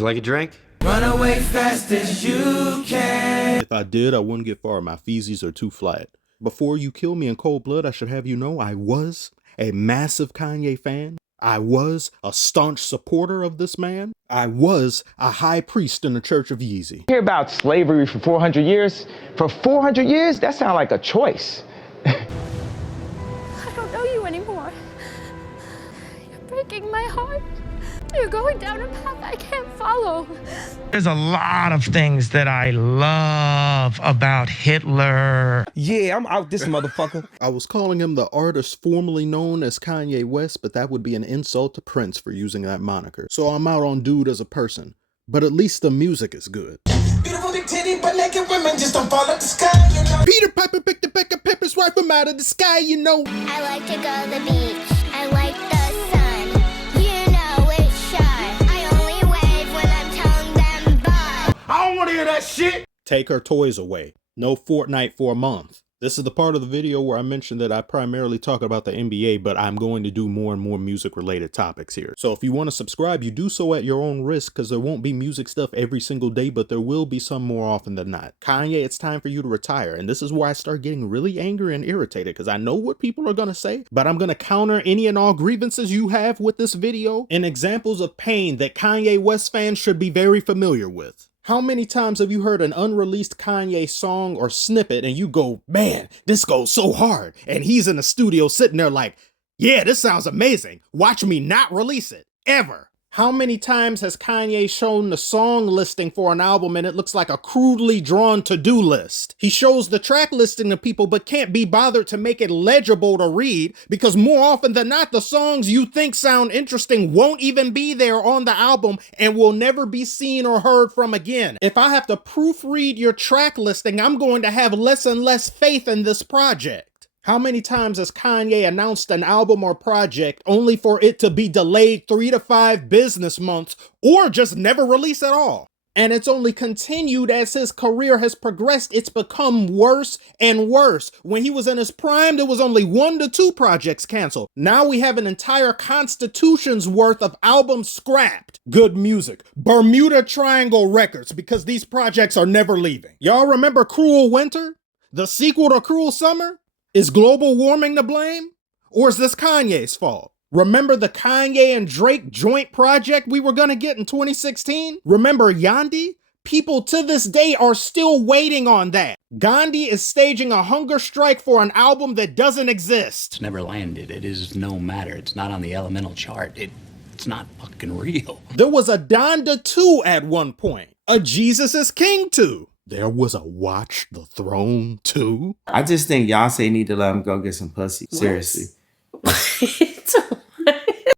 you like a drink? Run away fast as you can. If I did, I wouldn't get far. My feces are too flat. Before you kill me in cold blood, I should have you know I was a massive Kanye fan. I was a staunch supporter of this man. I was a high priest in the Church of Yeezy. Hear about slavery for 400 years? For 400 years? That sounds like a choice. I don't know you anymore. You're breaking my heart. You're going down a path I can't follow. There's a lot of things that I love about Hitler. Yeah, I'm out this motherfucker. I was calling him the artist formerly known as Kanye West, but that would be an insult to Prince for using that moniker. So I'm out on dude as a person. But at least the music is good. Beautiful big titty, but naked women just don't fall out the sky, you know. Peter Piper picked a peck of peppers right from out of the sky, you know. I like to go to the beach. I like the sun. You know it's shy. I only wave when I'm telling them bye. I don't want to hear that shit. Take her toys away. No Fortnite for a month. This is the part of the video where I mentioned that I primarily talk about the NBA, but I'm going to do more and more music related topics here. So if you want to subscribe, you do so at your own risk, because there won't be music stuff every single day, but there will be some more often than not. Kanye, it's time for you to retire. And this is where I start getting really angry and irritated, because I know what people are going to say, but I'm going to counter any and all grievances you have with this video and examples of pain that Kanye West fans should be very familiar with. How many times have you heard an unreleased Kanye song or snippet and you go, man, this goes so hard, and he's in the studio sitting there like, yeah, this sounds amazing. Watch me not release it, ever. How many times has Kanye shown the song listing for an album and it looks like a crudely drawn to-do list? He shows the track listing to people but can't be bothered to make it legible to read, because more often than not, the songs you think sound interesting won't even be there on the album and will never be seen or heard from again. If I have to proofread your track listing, I'm going to have less and less faith in this project. How many times has Kanye announced an album or project only for it to be delayed 3 to 5 business months or just never release at all? And it's only continued as his career has progressed. It's become worse and worse. When he was in his prime, there was only 1 to 2 projects canceled. Now we have an entire constitution's worth of albums scrapped. Good music. Bermuda Triangle Records, because these projects are never leaving. Y'all remember Cruel Winter? The sequel to Cruel Summer? Is global warming to blame? Or is this Kanye's fault? Remember the Kanye and Drake joint project we were gonna get in 2016? Remember Yandi? People to this day are still waiting on that. Gandhi is staging a hunger strike for an album that doesn't exist. It's never landed. It is no matter. It's not on the elemental chart. It's not fucking real. There was a Donda 2 at one point. A Jesus is King 2. There was a Watch the Throne 2. I just think y'all say need to let him go get some pussy. Seriously.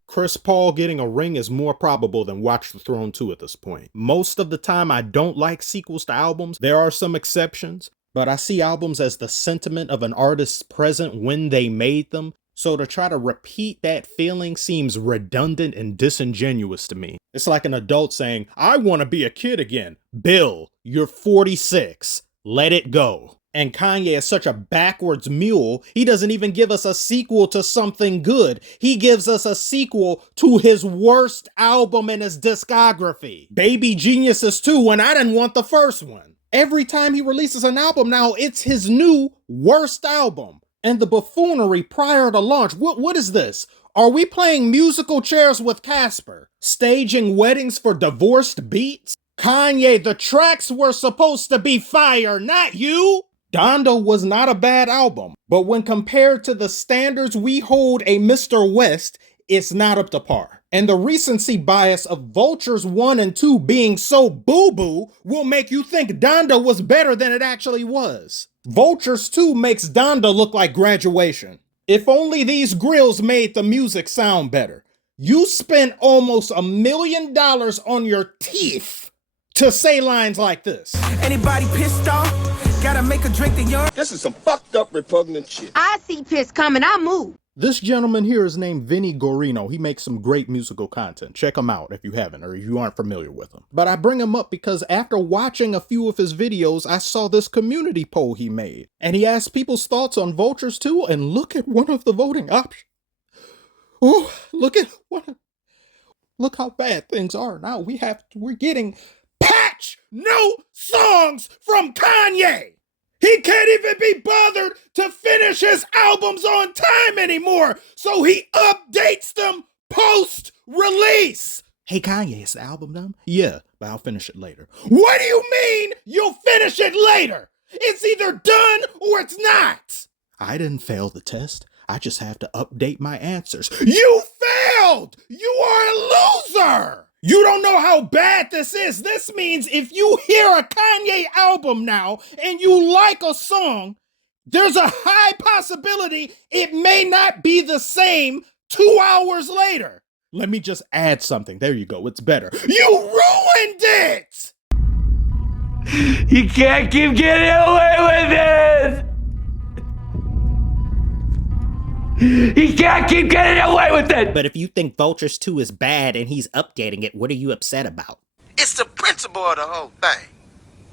Chris Paul getting a ring is more probable than Watch the Throne 2 at this point. Most of the time, I don't like sequels to albums. There are some exceptions, but I see albums as the sentiment of an artist's present when they made them. So to try to repeat that feeling seems redundant and disingenuous to me. It's like an adult saying, I want to be a kid again. Bill, you're 46. Let it go. And Kanye is such a backwards mule, he doesn't even give us a sequel to something good. He gives us a sequel to his worst album in his discography. Baby Geniuses 2, when I didn't want the first one. Every time he releases an album now, it's his new worst album. And the buffoonery prior to launch, what is this? Are we playing musical chairs with Casper? Staging weddings for divorced beats? Kanye, the tracks were supposed to be fire, not you! Donda was not a bad album, but when compared to the standards we hold a Mr. West, it's not up to par. And the recency bias of Vultures 1 and 2 being so boo-boo will make you think Donda was better than it actually was. Vultures 2 makes Donda look like Graduation. If only these grills made the music sound better. You spent almost $1 million on your teeth to say lines like this. Anybody pissed off? Gotta make a drink to yours. This is some fucked up repugnant shit. I see piss coming, I move. This gentleman here is named Vinny Gorino. He makes some great musical content. Check him out if you haven't or if you aren't familiar with him. But I bring him up because after watching a few of his videos, I saw this community poll he made. And he asked people's thoughts on Vultures 2, and look at one of the voting options. Oh, look at Look how bad things are now. We're getting patch new songs from Kanye. He can't even be bothered to finish his albums on time anymore, so he updates them post-release. Hey Kanye, is the album done? Yeah, but I'll finish it later. What do you mean you'll finish it later? It's either done or it's not. I didn't fail the test. I just have to update my answers. You failed! You are a loser! You don't know how bad this is. This means if you hear a Kanye album now and you like a song, there's a high possibility it may not be the same 2 hours later. Let me just add something. There you go. It's better. You ruined it! You can't keep getting away with it! He can't keep getting away with it! But if you think Vultures 2 is bad and he's updating it, what are you upset about? It's the principle of the whole thing.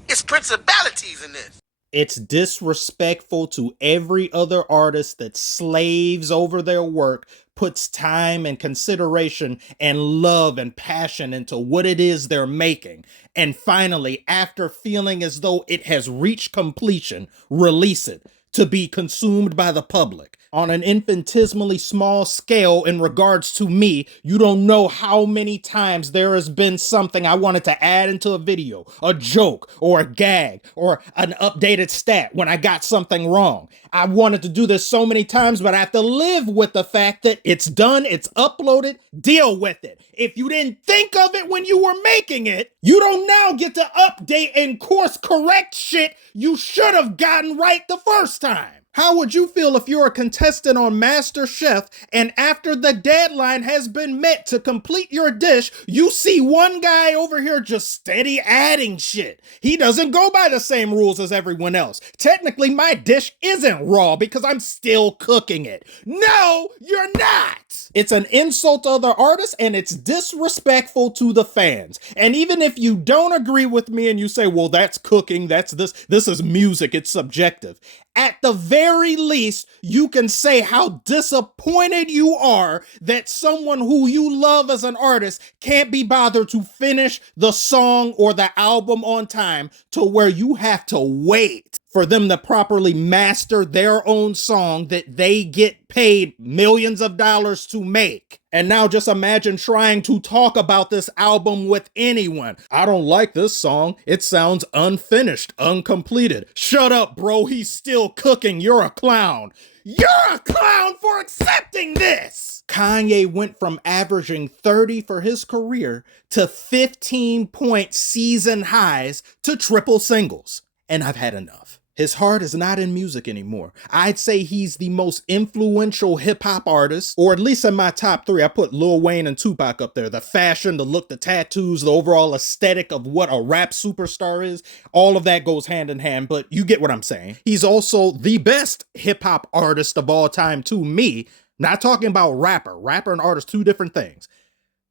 It's principalities in this. It's disrespectful to every other artist that slaves over their work, puts time and consideration and love and passion into what it is they're making. And finally, after feeling as though it has reached completion, release it to be consumed by the public. On an infinitesimally small scale in regards to me, you don't know how many times there has been something I wanted to add into a video, a joke or a gag or an updated stat when I got something wrong. I wanted to do this so many times, but I have to live with the fact that it's done, it's uploaded, deal with it. If you didn't think of it when you were making it, you don't now get to update and course correct shit you should have gotten right the first time. How would you feel if you're a contestant on MasterChef and after the deadline has been met to complete your dish, you see one guy over here just steady adding shit? He doesn't go by the same rules as everyone else. Technically, my dish isn't raw because I'm still cooking it. No, you're not! It's an insult to other artists and it's disrespectful to the fans. And even if you don't agree with me and you say, well, that's cooking, this is music, it's subjective. At the very least, you can say how disappointed you are that someone who you love as an artist can't be bothered to finish the song or the album on time to where you have to wait for them to properly master their own song that they get paid millions of dollars to make. And now just imagine trying to talk about this album with anyone. I don't like this song. It sounds unfinished, uncompleted. Shut up, bro. He's still cooking. You're a clown. You're a clown for accepting this! Kanye went from averaging 30 for his career to 15-point season highs to triple singles. And I've had enough. His heart is not in music anymore. I'd say he's the most influential hip-hop artist, or at least in my top 3, I put Lil Wayne and Tupac up there. The fashion, the look, the tattoos, the overall aesthetic of what a rap superstar is, all of that goes hand in hand, but you get what I'm saying. He's also the best hip-hop artist of all time to me. Not talking about rapper. Rapper and artist, two different things.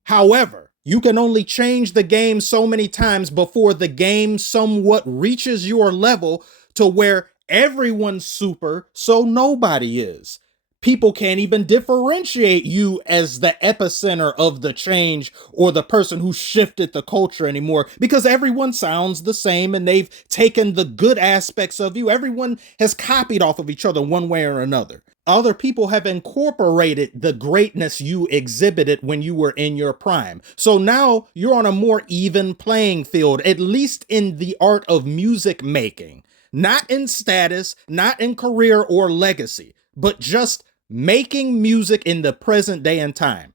However, you can only change the game so many times before the game somewhat reaches your level to where everyone's super, so nobody is. People can't even differentiate you as the epicenter of the change or the person who shifted the culture anymore because everyone sounds the same and they've taken the good aspects of you. Everyone has copied off of each other one way or another. Other people have incorporated the greatness you exhibited when you were in your prime. So now you're on a more even playing field, at least in the art of music making. Not in status, not in career or legacy, but just making music in the present day and time.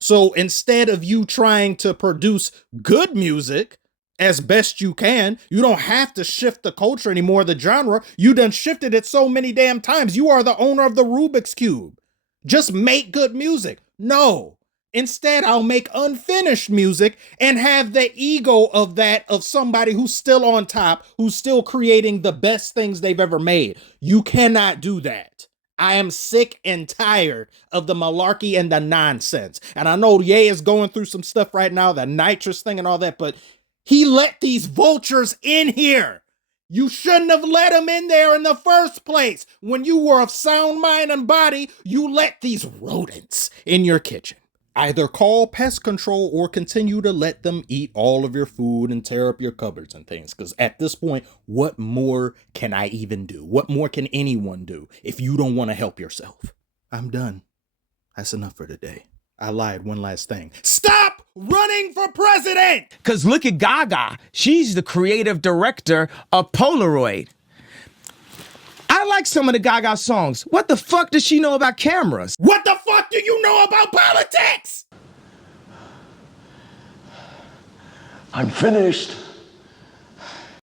So instead of you trying to produce good music as best you can, you don't have to shift the culture anymore, the genre. You done shifted it so many damn times. You are the owner of the Rubik's Cube. Just make good music. No. Instead, I'll make unfinished music and have the ego of somebody who's still on top, who's still creating the best things they've ever made. You cannot do that. I am sick and tired of the malarkey and the nonsense. And I know Ye is going through some stuff right now, the nitrous thing and all that, but he let these vultures in here. You shouldn't have let them in there in the first place. When you were of sound mind and body, you let these rodents in your kitchen. Either call pest control or continue to let them eat all of your food and tear up your cupboards and things. Because at this point, what more can I even do? What more can anyone do if you don't want to help yourself? I'm done. That's enough for today. I lied. One last thing. Stop running for president! Because look at Gaga. She's the creative director of Polaroid. I like some of the Gaga songs. What the fuck does she know about cameras? What the fuck do you know about politics? I'm finished.